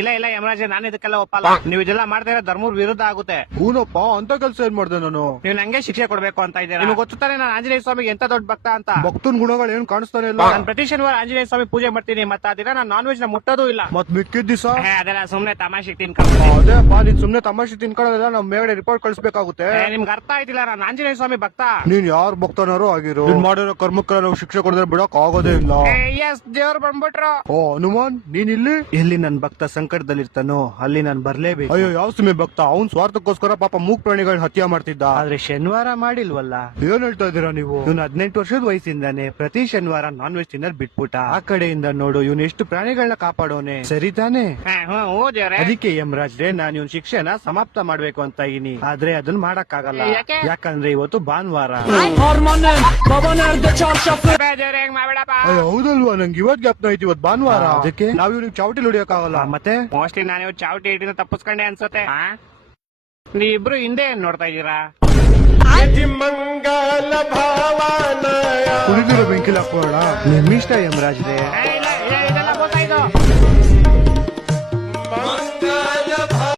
ಇಲ್ಲ ಇಲ್ಲ ಯಮರಾಜ್, ನಾನು ಇದಕ್ಕೆಲ್ಲ ಒಪ್ಪಲ್ಲ. ನೀವು ಇದೆಲ್ಲ ಮಾಡ್ತಾ ಇರೋ ಧರ್ಮದ ವಿರುದ್ಧ ಆಗುತ್ತೆ. ಹೂನಪ್ಪ, ಅಂತ ಕೆಲ್ಸ ಏನ್ ಮಾಡ್ದೆ ನಾನು? ನೀವು ನಂಗೆ ಶಿಕ್ಷೆ ಕೊಡ್ಬೇಕು ಅಂತ ಇದ್ದೀರಾ. ನಿಮ್ಗೆ ಗೊತ್ತಾನೆ ನಾನು ಆಂಜನೇಯ ಸ್ವಾಮಿಗೆ ಎಂತ ದೊಡ್ಡ ಭಕ್ತ ಅಂತ. ಭಕ್ತನ್ ಗುಣಗಳು ಏನ್ ಕಾಣಿಸ್ತಾನೆ ಇಲ್ಲ. ನಾನು ಪ್ರತಿ ಶನಿವಾರ ಆಂಜನೇಯ ಸ್ವಾಮಿ ಪೂಜೆ ಮಾಡ್ತೀನಿ. ಮತ್ತೆ ಆ ದಿನ ನಾನು ನಾನ್ ವೆಜ್ ನ ಮುಟ್ಟೋದು ಇಲ್ಲ. ಮತ್ ಮಿಕ್ಕಿದ ದಿವಸ ಅದೆಲ್ಲ ಸುಮ್ನೆ ತಮಾಷೆಗೆ ತಿನ್ಕೊಂಡು. ಅದೇಪ್ಪ, ನೀನ್ ಸುಮ್ನೆ ತಮಾಷೆ ತಿನ್ಕೊಳ್ಳೋದಿಲ್ಲ, ನಮ್ ಮೇಗಡೆ ರಿಪೋರ್ಟ್ ಕಳಿಸ್ಬೇಕಾಗುತ್ತೆ. ನಿಮ್ಗೆ ಅರ್ಥ ಆಯ್ತಿಲ್ಲ, ನಾನು ಆಂಜನೇಯ ಸ್ವಾಮಿ ಭಕ್ತ. ನೀನ್ ಯಾರ್ ಭಕ್ತನಾರು ಆಗಿರೋ, ನೀನ್ ಮಾಡಿರೋ ಕರ್ಮಕ್ಕೆ ನಾವು ಶಿಕ್ಷೆ ಕೊಡದ್ರೆ ಬಿಡಕ್ ಆಗೋದೇ ಇಲ್ಲ. ಎಸ್, ದೇವ್ರು ಬಂದ್ಬಿಟ್ರು. ಓ ಹನುಮಾನ್, ನೀನ್ ಇಲ್ಲಿ? ಎಲ್ಲಿ ನನ್ ಭಕ್ತ ಸಂಕಟದಲ್ಲಿರ್ತಾನೋ ಅಲ್ಲಿ ನಾನು ಬರ್ಲೇಬೇಕು. ಅಯ್ಯೋ, ಯಾವ ಸುಮ್ಮನೆ ಭಕ್ತ? ಅವ್ನ್ ಸ್ವಾರ್ಥಕ್ಕೋಸ್ಕರ ಪಾಪ ಮೂಕ್ ಪ್ರಾಣಿಗಳನ್ನ ಹತ್ಯೆ ಮಾಡ್ತಿದ್ದ. ಆದ್ರೆ ಶನಿವಾರ ಮಾಡಿಲ್ವಲ್ಲ. ಏನ್ ಹೇಳ್ತಾ ಇದೀರಾ ನೀವು? ಇವ್ನು 18 ವರ್ಷದ ವಯಸ್ಸಿಂದಾನೆ ಪ್ರತಿ ಶನಿವಾರ ನಾನ್ ವೆಜ್ ತಿನ್ನೋದ್ ಬಿಟ್ಬಿಟ್ಟ. ಆ ಕಡೆಯಿಂದ ನೋಡು, ಇವ್ನು ಎಷ್ಟು ಪ್ರಾಣಿಗಳನ್ನ ಕಾಪಾಡೋನೆ. ಸರಿ ತಾನೆ? ಅದಕ್ಕೆ ಯಮರಾಜ್ರೆ, ನಾನು ಇವ್ನ ಶಿಕ್ಷೆನ ಸಮಾಪ್ತ ಮಾಡ್ಬೇಕು ಅಂತ ಇದೀನಿ. ಆದ್ರೆ ಅದನ್ನ ಮಾಡಕ್ ಆಗಲ್ಲ. ಯಾಕಂದ್ರೆ ಇವತ್ತು ಭಾನುವಾರ. ಅಯ್ಯೋ ಹೌದಲ್ವಾ, ನಂಗೆ ಇವತ್ ಜ್ಞಾಪನ ಐತಿ, ಇವತ್ ಭಾನುವಾರ. ಅದಕ್ಕೆ ನಾವ್ ಇವ್ನಿಗೆ ಚಾವಟಿ ಹೊಡಿಯಕ್ ಆಗಲ್ಲ. ಮತ್ತೆ ಮೋಸ್ಟ್ಲಿ ನಾನು ಇವತ್ತು ಚಾವಟಿ ಹಿಡಿನ ತಪ್ಪಿಸ್ಕೊಂಡೆ ಅನ್ಸುತ್ತೆ. ನೀವಿಬ್ರು ಹಿಂದೆ ಏನ್ ನೋಡ್ತಾ ಇದೀರಾ? ಕುಡಿದಿರೋ ಬೆಂಕಿಲ್ ಹಾಕೋಣ. ನಿಮ್ಮಿಷ್ಟ ಯಮರಾಜ್ರೆ.